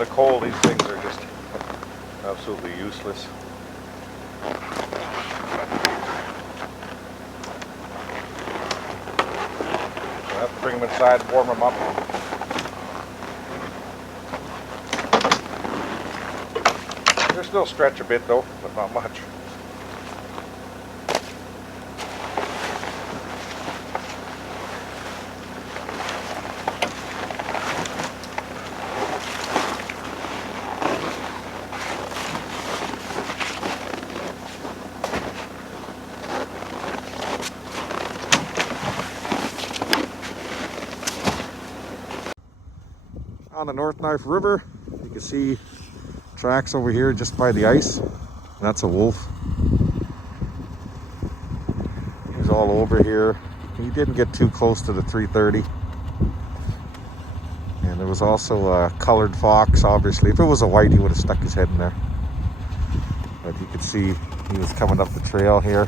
the cold, these things are just absolutely useless. I have to bring them inside, warm them up. They'll still stretch a bit though, but not much. On the North Knife River, you can see tracks over here just by the ice. That's a wolf. He's all over here. He didn't get too close to the 330. And there was also a colored fox, obviously. If it was a white, he would have stuck his head in there. But you could see he was coming up the trail here.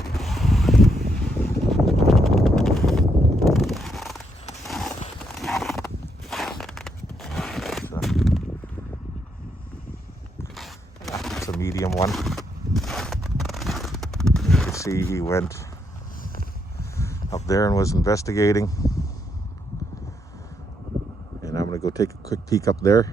It's a medium one. You can see he went up there and was investigating. And I'm going to go take a quick peek up there.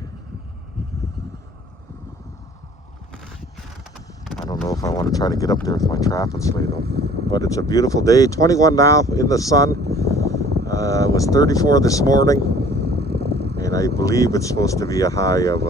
I don't know if I want to try to get up there with my trap and sleigh though. But it's a beautiful day. 21 now in the sun. It was 34 this morning. And I believe it's supposed to be a high of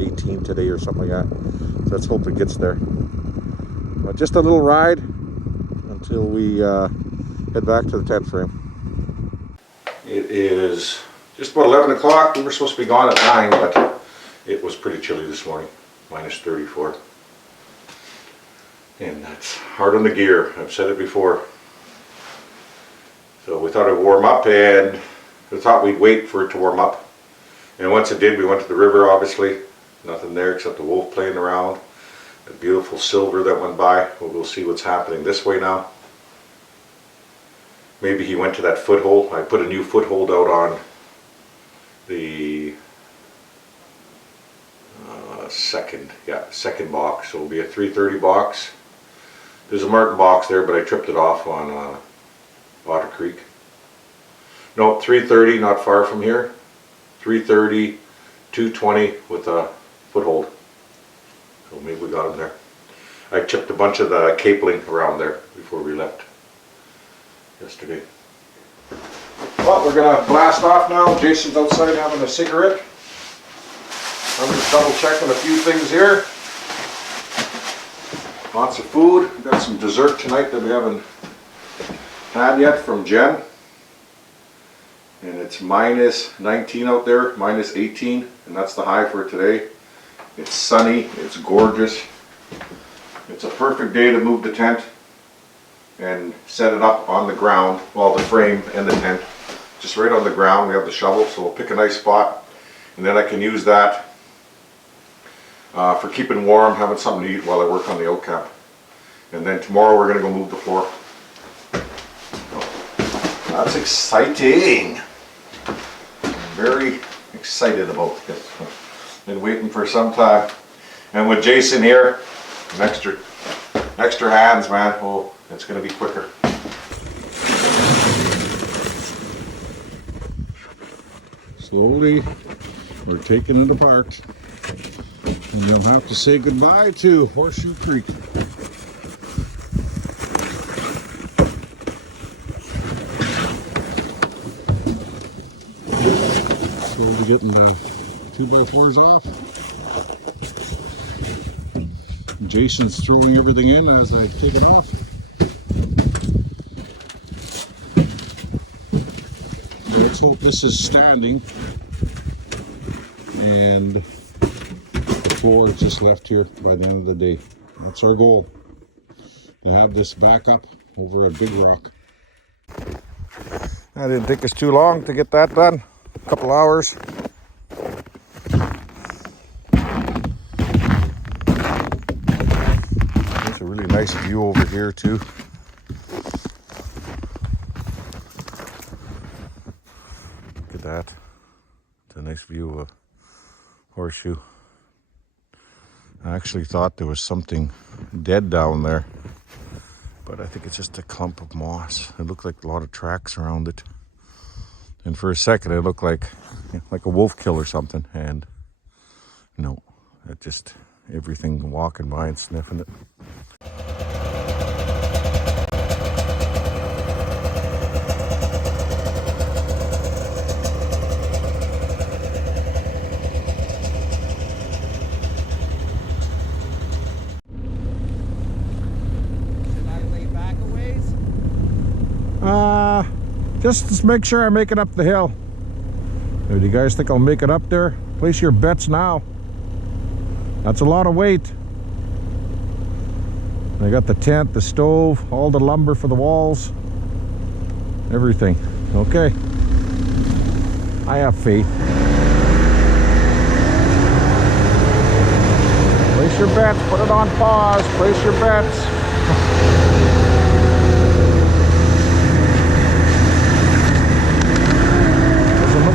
18 today or something like that. So let's hope it gets there. But just a little ride until we head back to the tent frame. It is just about 11 o'clock. We were supposed to be gone at 9, but it was pretty chilly this morning. Minus 34. And that's hard on the gear. I've said it before. So we thought it would warm up, and we thought we'd wait for it to warm up. And once it did, we went to the river, obviously. Nothing there except the wolf playing around. A beautiful silver that went by. We'll see what's happening this way now. Maybe he went to that foothold. I put a new foothold out on the second box. So it'll be a 330 box. There's a Martin box there, but I tripped it off on Otter Creek. No, 330, not far from here. 330, 220 with a foothold. So maybe we got him there. I chipped a bunch of the capling around there before we left yesterday. Well, we're gonna blast off now. Jason's outside having a cigarette. I'm just double checking a few things here. Lots of food. We've got some dessert tonight that we haven't had yet from Jen. And it's minus 19 out there, minus 18, and that's the high for today. It's sunny, it's gorgeous. It's a perfect day to move the tent and set it up on the ground, well, the frame and the tent. Just right on the ground. We have the shovel, so we'll pick a nice spot, and then I can use that for keeping warm, having something to eat while I work on the oak camp. And then tomorrow we're going to go move the floor. So, that's exciting. Very excited about this. Been waiting for some time. And with Jason here, extra hands, man. Oh, it's going to be quicker. Slowly, we're taking it apart. And you'll have to say goodbye to Horseshoe Creek. Slowly getting the 2x4s off. Jason's throwing everything in as I take it off. So let's hope this is standing. And the floor is just left here by the end of the day. That's our goal. To have this back up over a big rock. That didn't take us too long to get that done. A couple hours. There's a really nice view over here too. Look at that. It's a nice view of horseshoe. I actually thought there was something dead down there, but I think it's just a clump of moss. It looked like a lot of tracks around it. And for a second, it looked like a wolf kill or something. And no, it just everything walking by and sniffing it. Just make sure I make it up the hill. Do you guys think I'll make it up there? Place your bets now. That's a lot of weight. I got the tent, the stove, all the lumber for the walls, everything. Okay. I have faith. Place your bets, put it on pause, place your bets.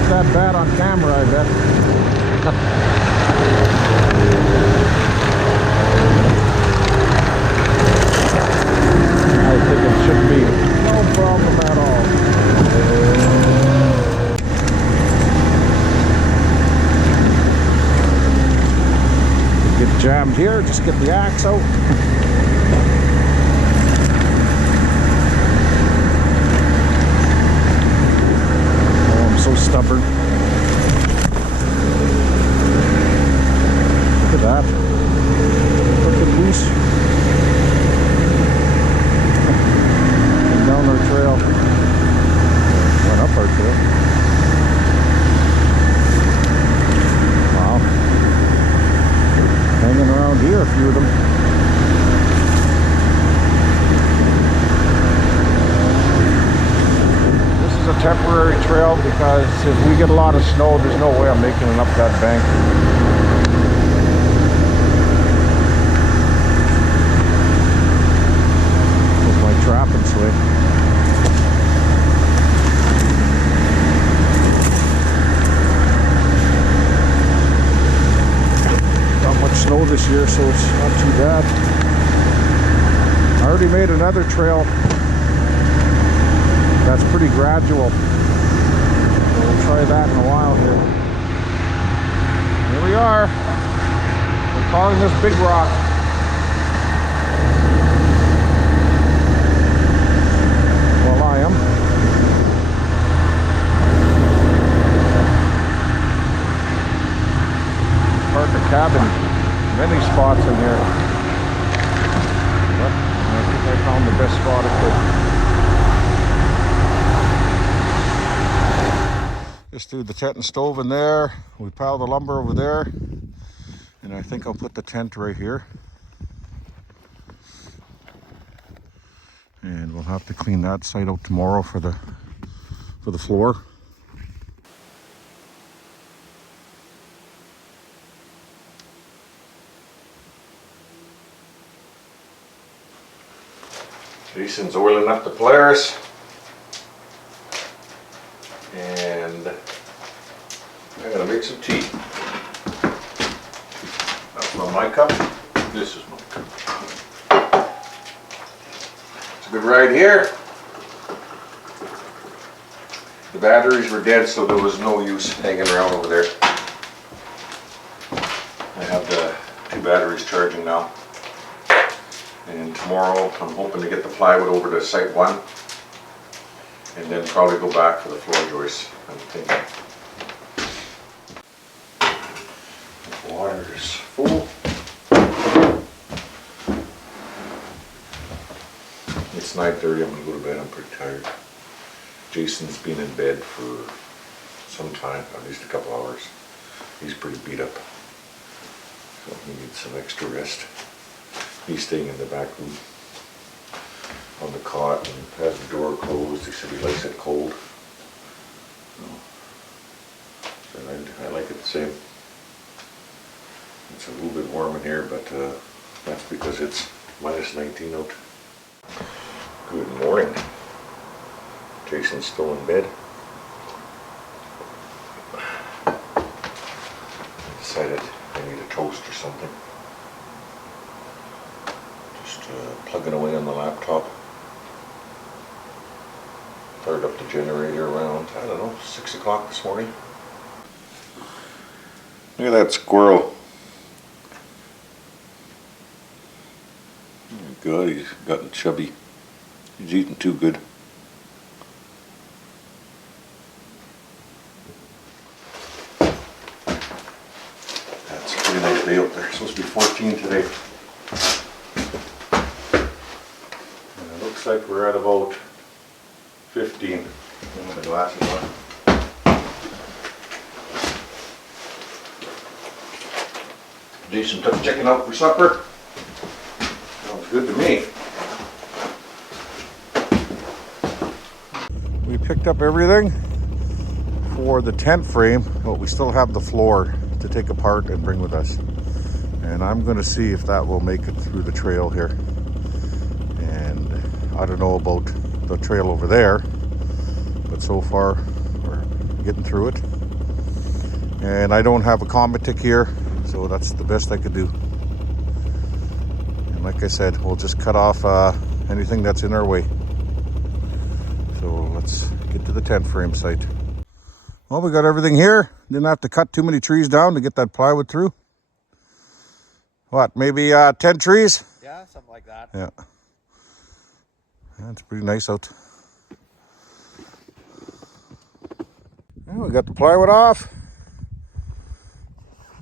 That bad on camera, I bet. I think it should be no problem at all. Get jammed here, just get the axe out. So stubborn. Look at that. Crooked loose. And down our trail. Went up our trail. Wow. Hanging around here, a few of them. A temporary trail because if we get a lot of snow, there's no way I'm making it up that bank. With my trapping sled. Not much snow this year, so it's not too bad. I already made another trail. That's pretty gradual. So we'll try that in a while here. Here we are. We're calling this Big Rock. Well, I am. Park a cabin. Many spots in here. But I think I found the best spot I could. Just threw the tent and stove in there. We piled the lumber over there. And I think I'll put the tent right here. And we'll have to clean that side out tomorrow for the floor. Jason's oiling up the Polaris. And I'm gonna make some tea. That's not my cup. This is my cup. It's a good ride here. The batteries were dead, so there was no use hanging around over there. I have the 2 batteries charging now. And tomorrow I'm hoping to get the plywood over to Site 1. And then probably go back for the floor joists, I'm thinking. The water's full. It's 9:30, I'm gonna go to bed, I'm pretty tired. Jason's been in bed for some time, at least a couple hours. He's pretty beat up, so he needs some extra rest. He's staying in the back room on the cot and has the door closed. He said he likes it cold. So I like it the same. It's a little bit warm in here, but that's because it's minus 19 out. Good morning. Jason's still in bed. Let's decided I need a toast or something. Just plugging away on the laptop. Fired up the generator around, I don't know, 6 o'clock this morning. Look at that squirrel. Oh my God, he's gotten chubby. He's eating too good. That's a pretty nice day out there. It's supposed to be 14 today. And it looks like we're at about 15. Put my glasses on. Jason took chicken out for supper. Sounds good to me. We picked up everything for the tent frame, but we still have the floor to take apart and bring with us. And I'm going to see if that will make it through the trail here. And I don't know about the trail over there, but so far we're getting through it. And I don't have a Cometic here, so that's the best I could do. And like I said, we'll just cut off anything that's in our way. So let's get to the tent frame site. Well, we got everything here. Didn't have to cut too many trees down to get that plywood through. What, maybe 10 trees? Yeah, something like that. Yeah. That's pretty nice out. And we got the plywood off.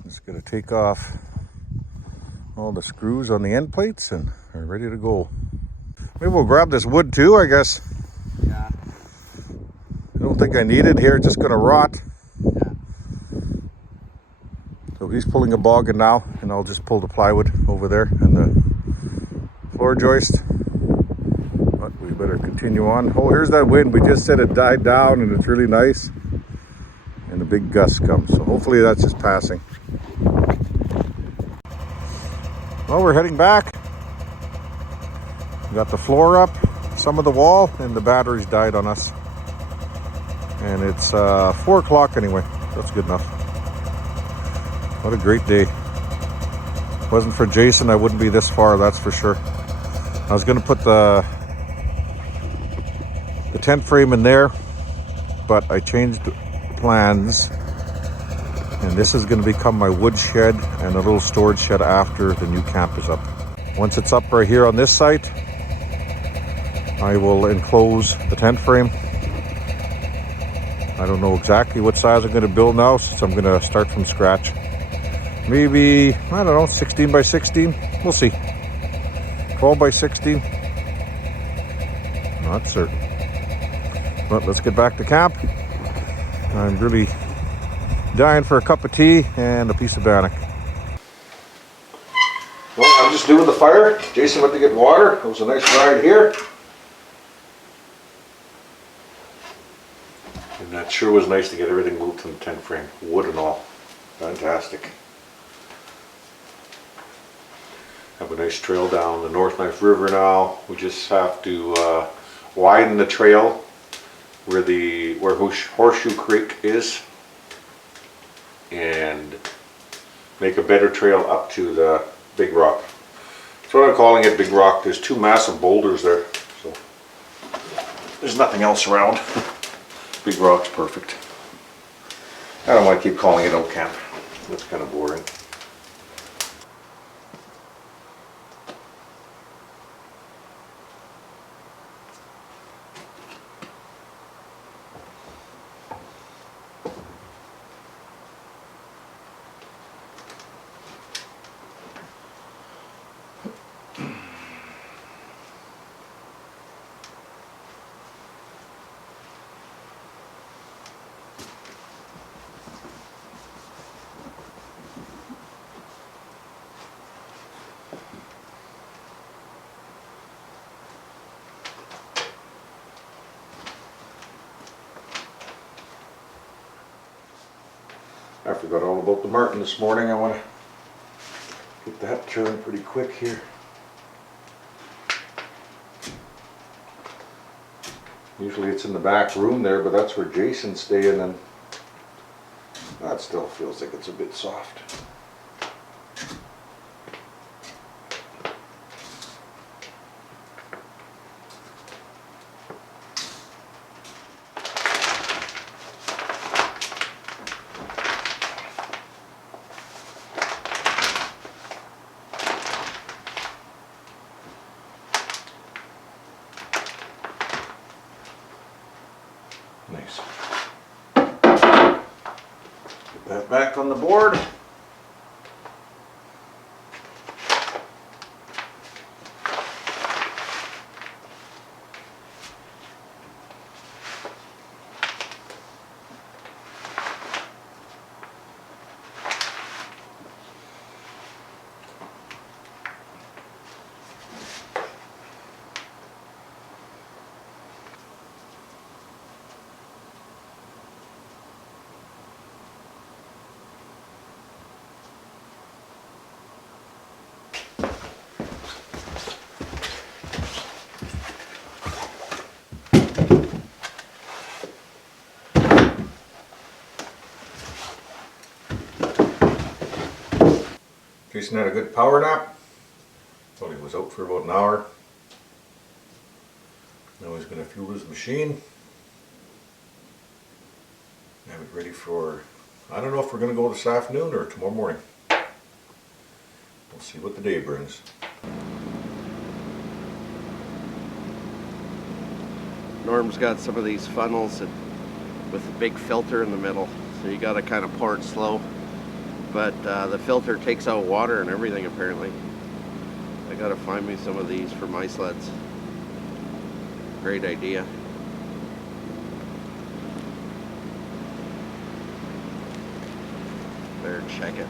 Just gonna take off all the screws on the end plates and we're ready to go. Maybe we'll grab this wood too, I guess. Yeah. I don't think I need it here, it's just gonna rot. Yeah. So he's pulling a boggin now, and I'll just pull the plywood over there and the floor joist. But we better continue on. Oh, here's that wind. We just said it died down and it's really nice. And a big gust comes, so hopefully that's just passing. Well, we're heading back. We got the floor up, some of the wall, and the batteries died on us. And it's 4 o'clock anyway. That's good enough. What a great day. If it wasn't for Jason, I wouldn't be this far, that's for sure. I was going to put the tent frame in there, but I changed plans. And this is going to become my wood shed and a little storage shed after the new camp is up. Once it's up right here on this site, I will enclose the tent frame. I don't know exactly what size I'm going to build now, since I'm going to start from scratch. Maybe, I don't know, 16 by 16. We'll see. 12 by 16. Not certain. But let's get back to camp. I'm really dying for a cup of tea and a piece of bannock. Well, I'm just doing the fire. Jason went to get water. It was a nice ride here. And that sure was nice to get everything moved from the tent frame. Wood and all. Fantastic. Have a nice trail down the North Knife River now. We just have to widen the trail where Horseshoe Creek is and make a better trail up to the Big Rock. That's what I'm calling it, Big Rock. There's 2 massive boulders there, so there's nothing else around. Big Rock's perfect. I don't want to keep calling it Oak Camp. That's kind of boring. I forgot all about the Martin this morning. I want to get that turned pretty quick here. Usually it's in the back room there, but that's where Jason's staying, and That still feels like it's a bit soft. Nice. Put that back on the board. Jason had a good power nap. Thought he was out for about an hour. Now he's going to fuel his machine. Have it ready for, I don't know if we're going to go this afternoon or tomorrow morning. We'll see what the day brings. Norm's got some of these funnels with a big filter in the middle, so you got to kind of pour it slow. But the filter takes out water and everything apparently. I got to find me some of these for my sleds. Great idea. Better check it.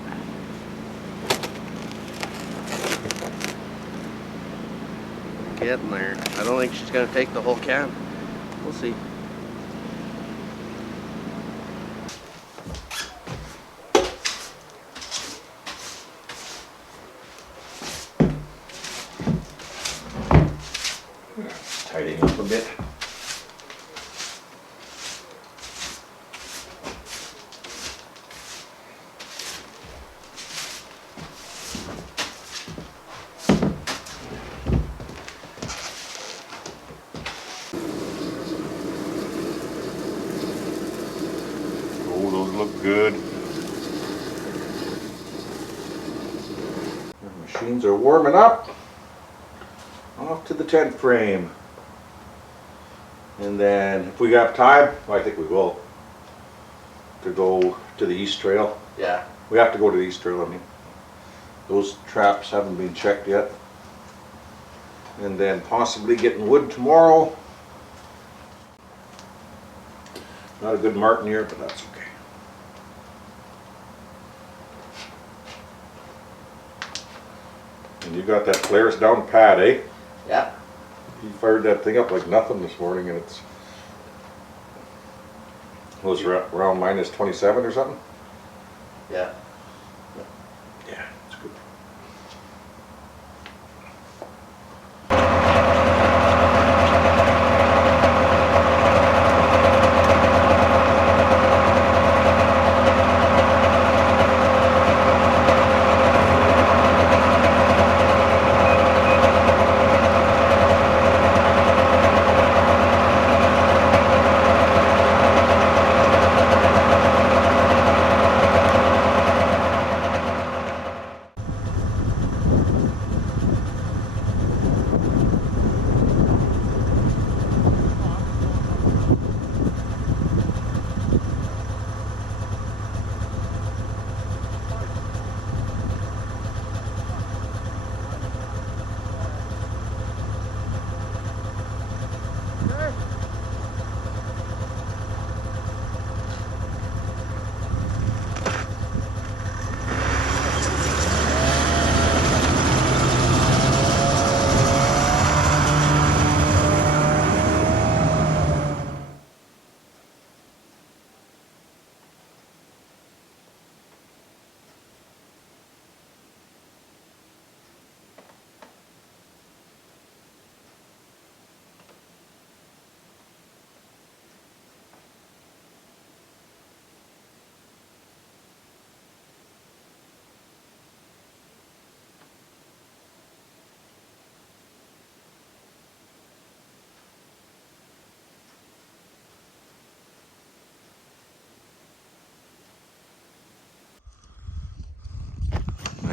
Getting there. I don't think she's going to take the whole can. We'll see. Tidying up a bit. Oh, those look good. The machines are warming up. Off to the tent frame. And then if we got time, well, I think we will, to go to the East Trail. Yeah. We have to go to the East Trail, I mean. Those traps haven't been checked yet. And then possibly getting wood tomorrow. Not a good martin here, but that's okay. And you got that flares down pat, eh? Yeah. He fired that thing up like nothing this morning, and it was around minus 27 or something. Yeah. Yeah, it's good.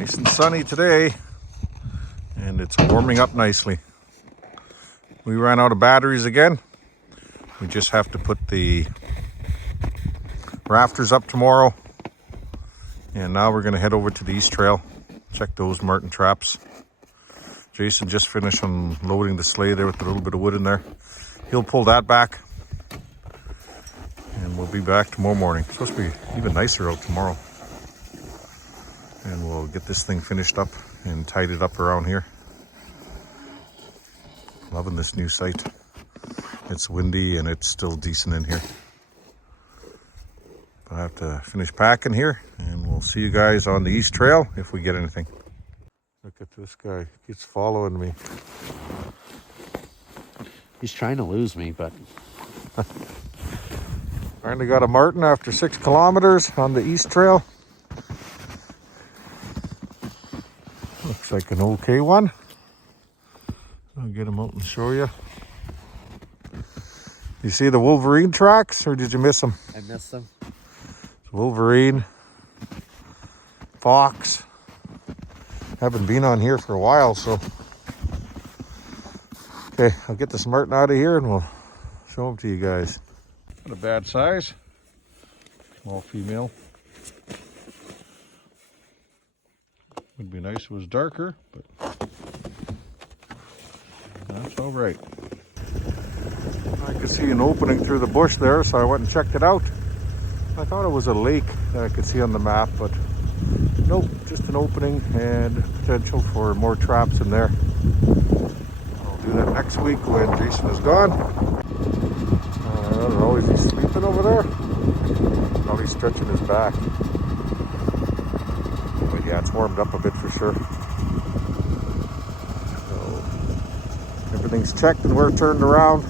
Nice and sunny today, and it's warming up nicely. We ran out of batteries again. We just have to put the rafters up tomorrow. And now we're going to head over to the East Trail, check those marten traps. Jason just finished unloading the sleigh there with a little bit of wood in there. He'll pull that back, and we'll be back tomorrow morning. It's supposed to be even nicer out tomorrow. And we'll get this thing finished up and tied it up around here. Loving this new site. It's windy and it's still decent in here. But I have to finish packing here, and we'll see you guys on the East Trail if we get anything. Look at this guy. He keeps following me. He's trying to lose me, but Finally got a marten after 6 kilometers on the East Trail. Looks like an okay one. I'll get him out and show you. You see the Wolverine tracks, or did you miss them? I missed them. Wolverine, fox. Haven't been on here for a while, so. Okay, I'll get this marten out of here and we'll show them to you guys. Not a bad size. Small female. Would be nice if it was darker, but that's all right. I could see an opening through the bush there, so I went and checked it out. I thought it was a lake that I could see on the map, but nope, just an opening and potential for more traps in there. I'll do that next week when Jason is gone. I don't know, is he sleeping over there? Probably stretching his back. But yeah, it's warmed up a bit for sure. So everything's checked and we're turned around.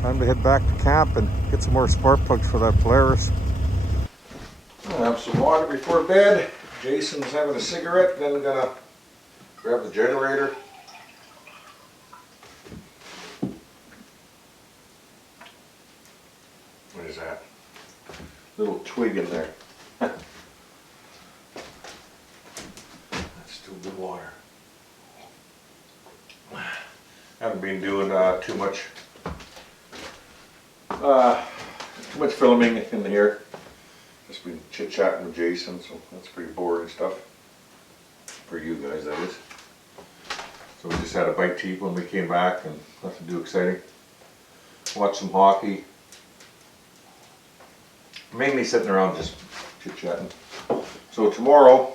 Time to head back to camp and get some more spark plugs for that Polaris. I'll have some water before bed. Jason's having a cigarette, then I'm gonna grab the generator. What is that? Little twig in there. That's still good water. Haven't been doing too much filming in here. Just been chit-chatting with Jason, so that's pretty boring stuff. For you guys, that is. So we just had a bite to eat when we came back and nothing too exciting. Watched some hockey. Mainly sitting around just chit-chatting. So tomorrow,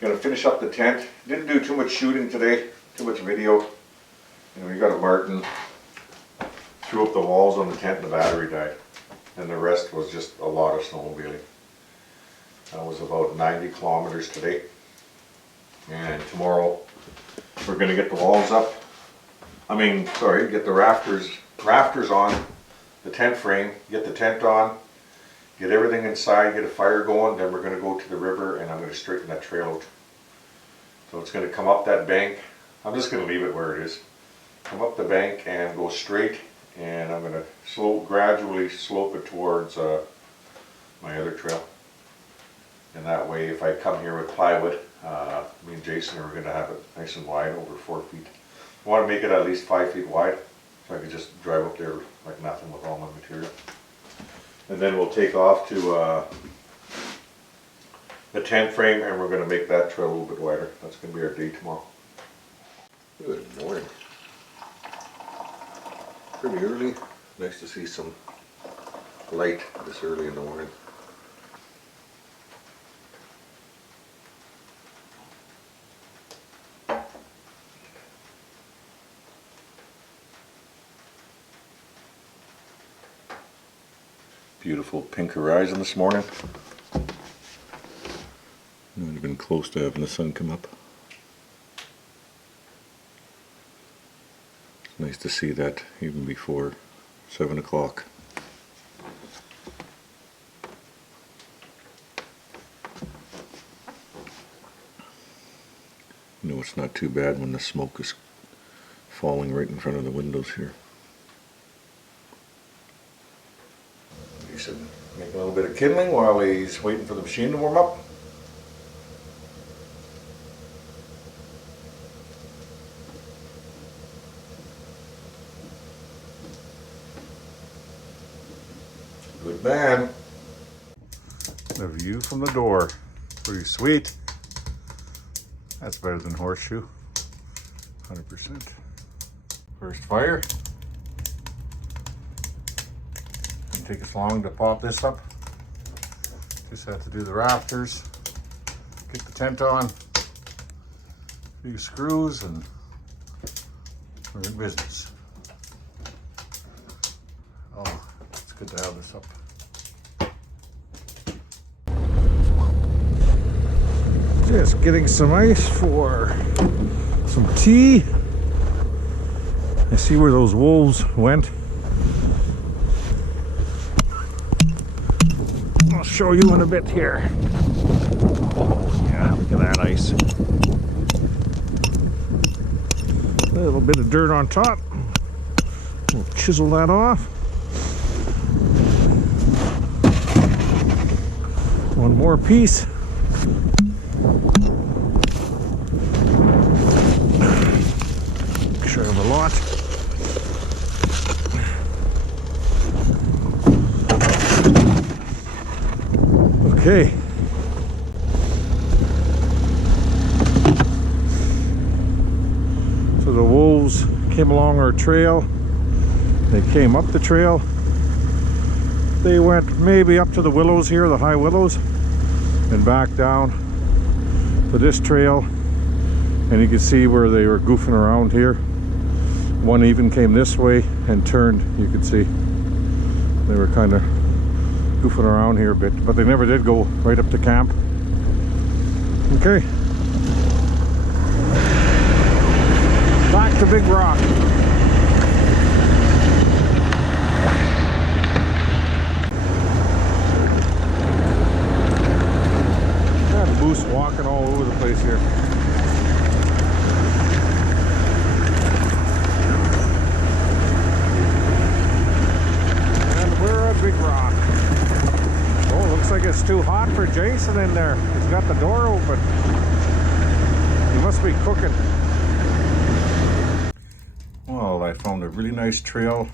gonna finish up the tent. Didn't do too much shooting today, too much video. You know, you got a marten. Threw up the walls on the tent and the battery died. And the rest was just a lot of snowmobiling. That was about 90 kilometers today. And tomorrow we're gonna get the walls up. Get the rafters on the tent frame, get the tent on, get everything inside, get a fire going, then we're gonna go to the river and I'm gonna straighten that trail out. So it's gonna come up that bank. I'm just gonna leave it where it is. Come up the bank and go straight, and I'm gonna gradually slope it towards my other trail. And that way, if I come here with plywood, me and Jason are gonna have it nice and wide, over 4 feet. I want to make it at least 5 feet wide, so I can just drive up there like nothing with all my material. And then we'll take off to the tent frame, and we're gonna make that trail a little bit wider. That's gonna be our day tomorrow. Good morning. Pretty early. Nice to see some light this early in the morning. Beautiful pink horizon this morning. Not even close to having the sun come up. Nice to see that even before 7 o'clock. You know, it's not too bad when the smoke is falling right in front of the windows here. He's making a little bit of kindling while he's waiting for the machine to warm up. But then, the view from the door, pretty sweet. That's better than horseshoe, 100%. First fire. Didn't take us long to pop this up. Just had to do the rafters, get the tent on, few screws, and we're in business. Oh, it's good to have this up. Just getting some ice for some tea. I see where those wolves went. I'll show you in a bit here. Yeah, look at that ice. A little bit of dirt on top. We'll chisel that off. One more piece. Sure of a lot. Okay. So the wolves came along our trail. They came up the trail. They went maybe up to the willows here, the high willows, and back down to this trail. And you can see where they were goofing around here. One even came this way and turned. You could see they were kind of goofing around here a bit, but they never did go right up to camp. Okay. Back to Big Rock. Got moose walking all over the place here. Big Rock. Oh, looks like it's too hot for Jason in there. He's got the door open. He must be cooking. Well, I found a really nice trail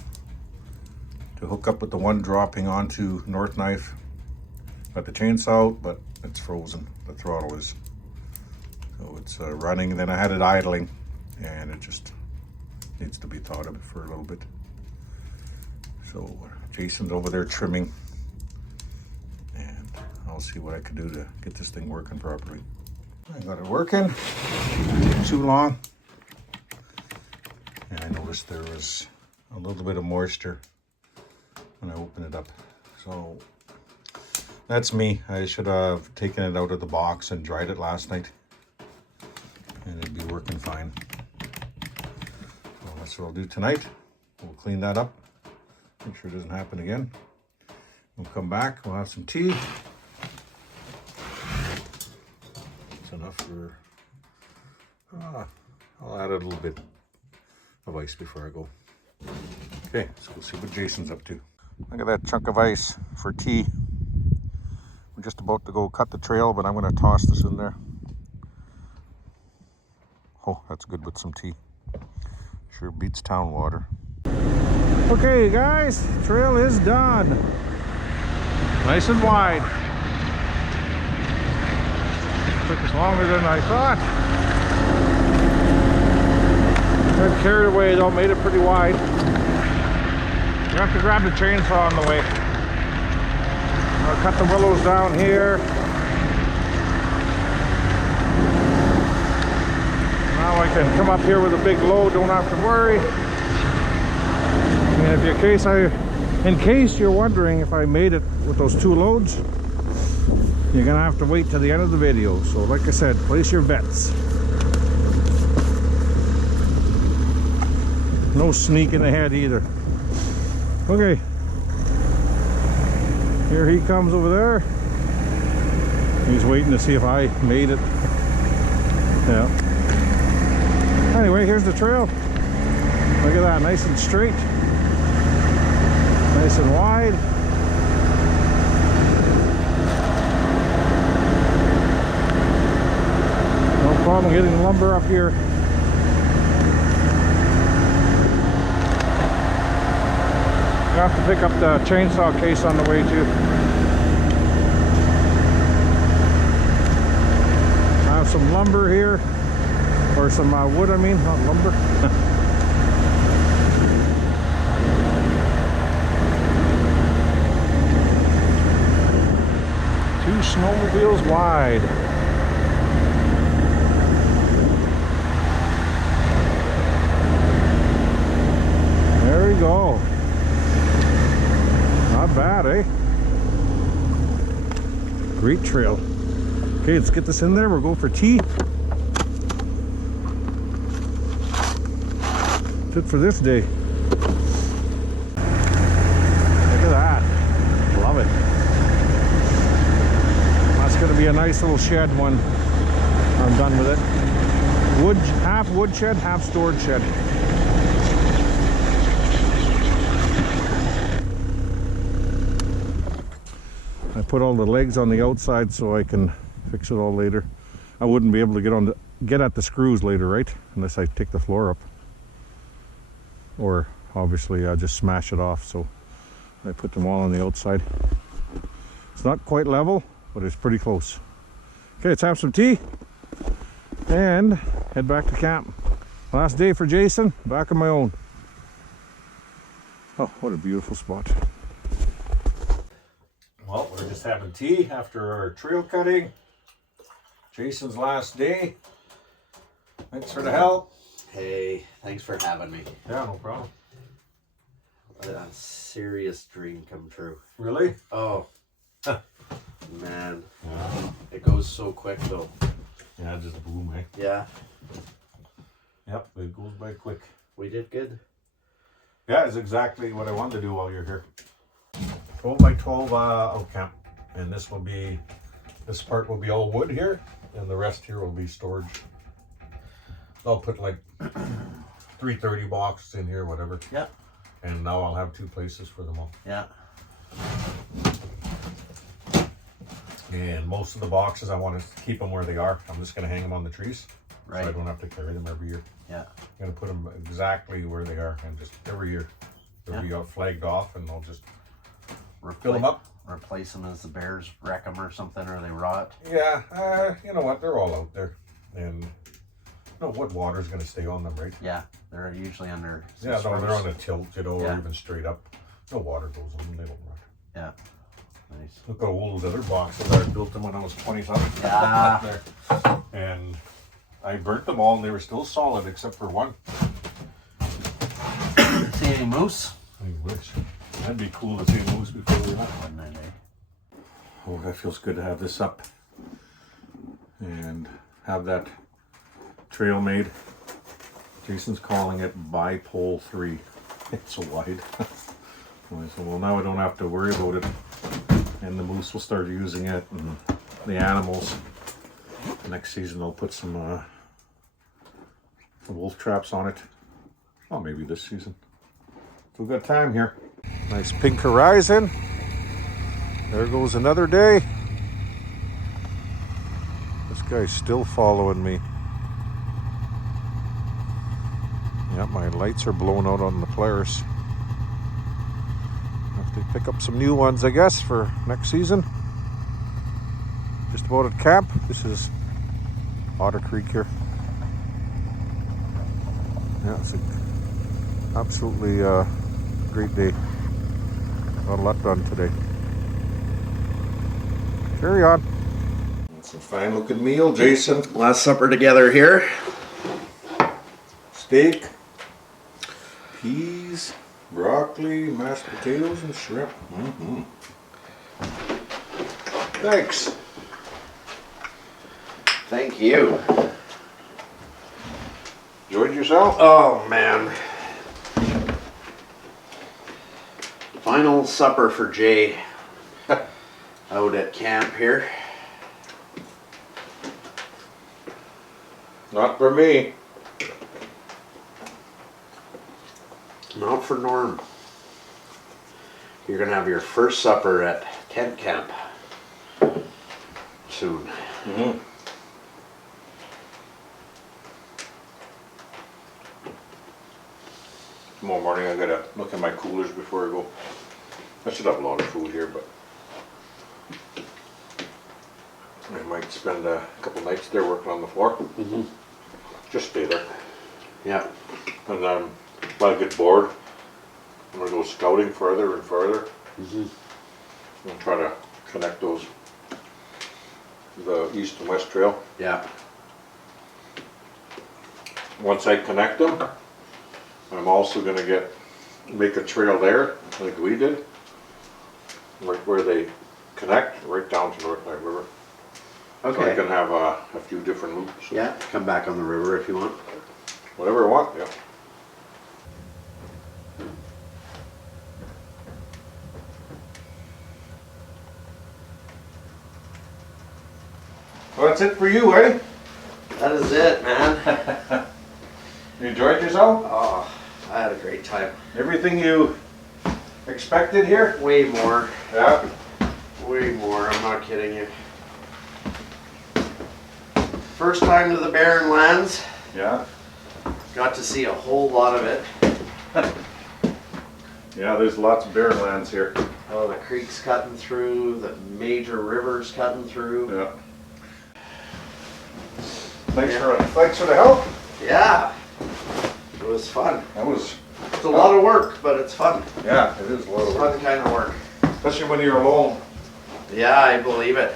to hook up with the one dropping onto North Knife. Got the chainsaw out, but it's frozen. The throttle is. So it's running, and then I had it idling, and it just needs to be thought of for a little bit. So Jason's over there trimming, and I'll see what I can do to get this thing working properly. I got it working. Too long. And I noticed there was a little bit of moisture when I opened it up. So that's me. I should have taken it out of the box and dried it last night, and it'd be working fine. So that's what I'll do tonight. We'll clean that up. Make sure it doesn't happen again. We'll come back, we'll have some tea. It's enough for, I'll add a little bit of ice before I go. Okay, so we'll see what Jason's up to. Look at that chunk of ice for tea. We're just about to go cut the trail, but I'm gonna toss this in there. Oh, that's good with some tea. Sure beats town water. Okay guys, trail is done. Nice and wide. Took us longer than I thought. Got carried away though, made it pretty wide. You have to grab the chainsaw on the way. I'll cut the willows down here. Now I can come up here with a big load, don't have to worry. And in case you're wondering if I made it with those two loads, you're gonna have to wait till the end of the video. So like I said, place your bets. No sneaking ahead either. Okay. Here he comes over there. He's waiting to see if I made it. Yeah. Anyway, here's the trail. Look at that, nice and straight. Nice and wide. No problem getting lumber up here. have to pick up the chainsaw case on the way too. I have some lumber here, or some wood, I mean, not lumber. Two snowmobiles wide. There we go. Not bad, eh? Great trail. Okay, let's get this in there. We'll go for tea. That's it for this day. Look at that. Love it. That's going to be a nice little shed when I'm done with it. Wood, half wood shed, half storage shed. I put all the legs on the outside so I can fix it all later. I wouldn't be able to get at the screws later, right? Unless I take the floor up. Or obviously I just smash it off, so I put them all on the outside. It's not quite level, but it's pretty close. Okay, let's have some tea and head back to camp. Last day for Jason, back on my own. Oh, what a beautiful spot. Well, we're just having tea after our trail cutting. Jason's last day. Thanks for the help. Hey, thanks for having me. Yeah, no problem. A serious dream come true. Really? Oh, man. Yeah. It goes so quick though. Yeah, just boom, eh? Yeah, Yep, it goes by quick. we did good. Yeah, it's exactly what I wanted to do while you're here. 12 by 12 oak camp. And this part will be all wood here, and the rest here will be storage. I'll put like 330 boxes in here, whatever. Yeah. And now I'll have two places for them all. Yeah. And most of the boxes, I want to keep them where they are. I'm just going to hang them on the trees. Right. So I don't have to carry them every year. Yeah. I'm going to put them exactly where they are, and just every year they'll be flagged off, and I'll just fill them up. Replace them as the bears wreck them or something, or they rot. Yeah, you know what? They're all out there, and you know what water's going to stay on them, right? Yeah, they're usually under. Yeah, no, they're on a tilt, you know, Yeah. or even straight up. No water goes on them; they don't rot. Yeah. Nice. Look at all those other boxes. I built them when I was 27. Yeah. There. And I burnt them all, and they were still solid except for one. See any moose? I wish. That'd be cool to see a moose before we went. Wouldn't it, eh? Oh, that feels good to have this up and have that trail made. Jason's calling it Bipole 3. It's so wide. I said, well, now I don't have to worry about it, and the moose will start using it, and the animals. Next season I'll put some wolf traps on it. Oh, maybe this season. So we've got time here. Nice pink horizon. There goes another day. This guy's still following me. Yeah, my lights are blown out on the Polaris. Have to pick up some new ones, I guess, for next season. Just about at camp. This is Otter Creek here. Yeah, it's an absolutely great day. Got a lot done today. Carry on. That's a fine looking meal, Jason. Last supper together here. Steak, peas, broccoli, mashed potatoes, and shrimp. Mm-hmm. Thanks. Thank you. Enjoyed yourself? Oh man. Final supper for Jay out at camp here. Not for me. Not for Norm. You're gonna have your first supper at tent camp soon. Mm-hmm. Tomorrow morning I gotta look at my coolers before I go. I should have a lot of food here, but I might spend a couple nights there working on the floor. Just stay there. Yeah. And then when I get bored, I'm gonna go scouting further and further. And try to connect those, the east and west trail. Yeah. Once I connect them, I'm also gonna make a trail there, like we did. Right where they connect, right down to North Night River. So I Okay. can have a few different loops. Yeah, come back on the river if you want. Whatever I want, yeah. Well, that's it for you, eh? That is it, man. You enjoyed yourself? Oh, I had a great time. Everything you expected here? Way more. Yeah. Way more, I'm not kidding you. First time to the Barren Lands. Yeah. Got to see a whole lot of it. Yeah, there's lots of barren lands here. Oh, the creeks cutting through, the major rivers cutting through. Yeah. Thanks for the help. Yeah. It was fun. That was, It's a lot of work, but it's fun. yeah, it is a lot It's of work. fun kind of work. Especially when you're alone. Yeah, I believe it.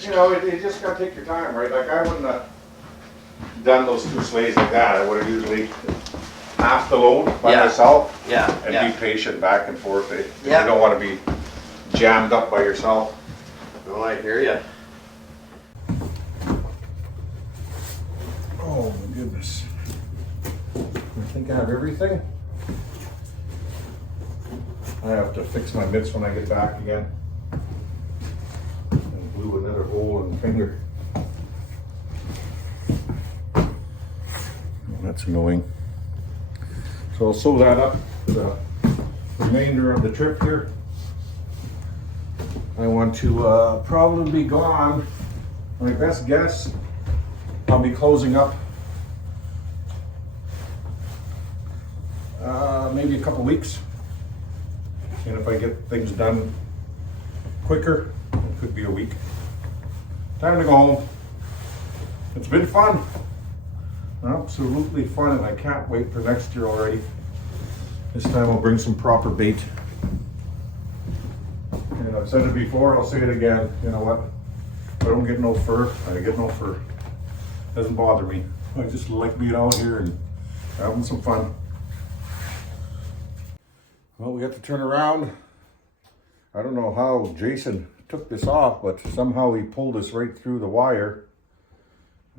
You know, you just gotta take your time, right? Like I wouldn't have done those 2 sleighs like that. I would have usually half the load by Yeah. myself Yeah, and yeah. be patient back and forth. Eh? Yeah. You don't want to be jammed up by yourself. Oh, I hear you. Oh my goodness. I think I have everything. I have to fix my mitts when I get back again. And glue another hole in the finger. Oh, that's annoying. So I'll sew that up for the remainder of the trip here. I want to probably be gone. My best guess, I'll be closing up maybe a couple weeks. And if I get things done quicker, it could be a week. Time to go home. It's been fun. Absolutely fun, and I can't wait for next year already. This time I'll bring some proper bait. And I've said it before, I'll say it again. You know what? If I don't get no fur, I get no fur. Doesn't bother me. I just like being out here and having some fun. Well, we have to turn around. I don't know how Jason took this off, but somehow he pulled us right through the wire.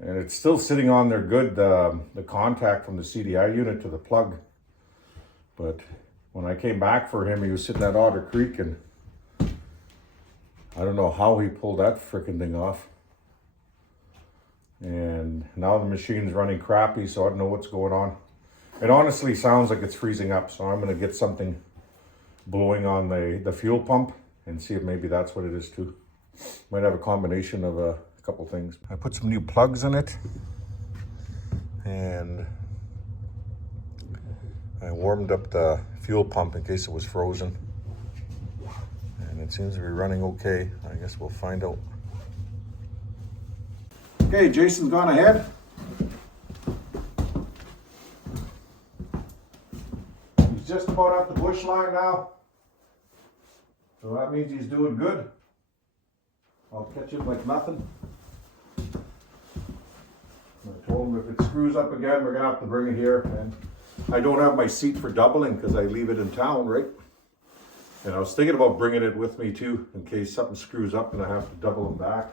And it's still sitting on there good, the contact from the CDI unit to the plug. But when I came back for him, he was sitting at Otter Creek, and I don't know how he pulled that frickin' thing off. And now the machine's running crappy, so I don't know what's going on. It honestly sounds like it's freezing up, so I'm gonna get something blowing on the fuel pump and see if maybe that's what it is too. Might have a combination of a couple things. I put some new plugs in it, and I warmed up the fuel pump in case it was frozen. And it seems to be running okay. I guess we'll find out. Okay, Jason's gone ahead. He's just about at the bush line now. So that means he's doing good. I'll catch him like nothing. I told him if it screws up again, we're gonna have to bring it here. And I don't have my seat for doubling because I leave it in town, right? And I was thinking about bringing it with me too, in case something screws up and I have to double them back.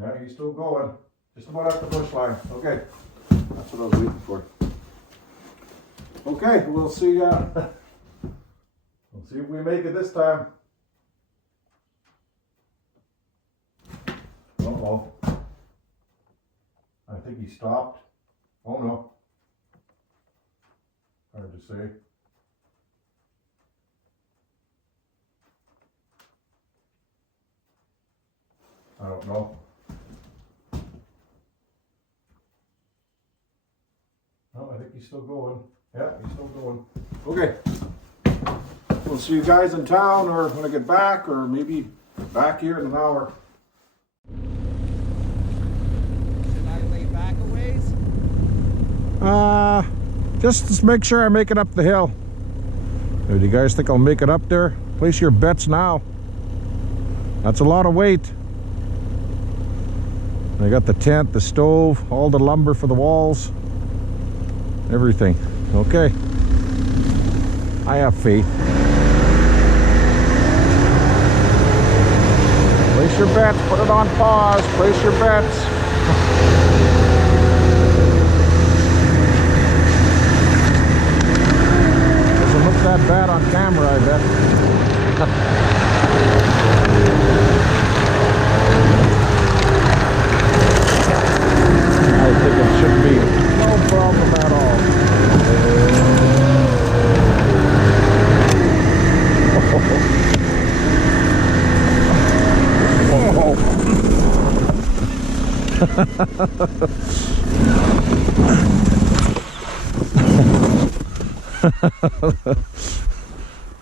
Yeah, he's still going. Just about at the bush line. Okay. That's what I was waiting for. Okay, we'll see. We'll see if we make it this time. Uh-oh. I think he stopped. Oh no. Hard to say. I don't know. he's still going. Yeah, he's still going. Okay. We'll see you guys in town or when I get back, or maybe back here in an hour. Should I lay back a ways? Just to make sure I make it up the hill. Do you guys think I'll make it up there? Place your bets now. That's a lot of weight. I got the tent, the stove, all the lumber for the walls, everything. Okay. I have faith. Place your bets, put it on pause, place your bets. Doesn't look that bad on camera, I bet. I think it should be no problem at all.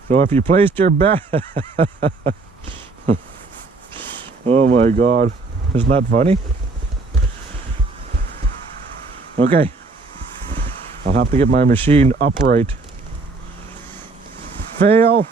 So if you placed your bet, oh my God, isn't that funny? Okay, I'll have to get my machine upright. Fail.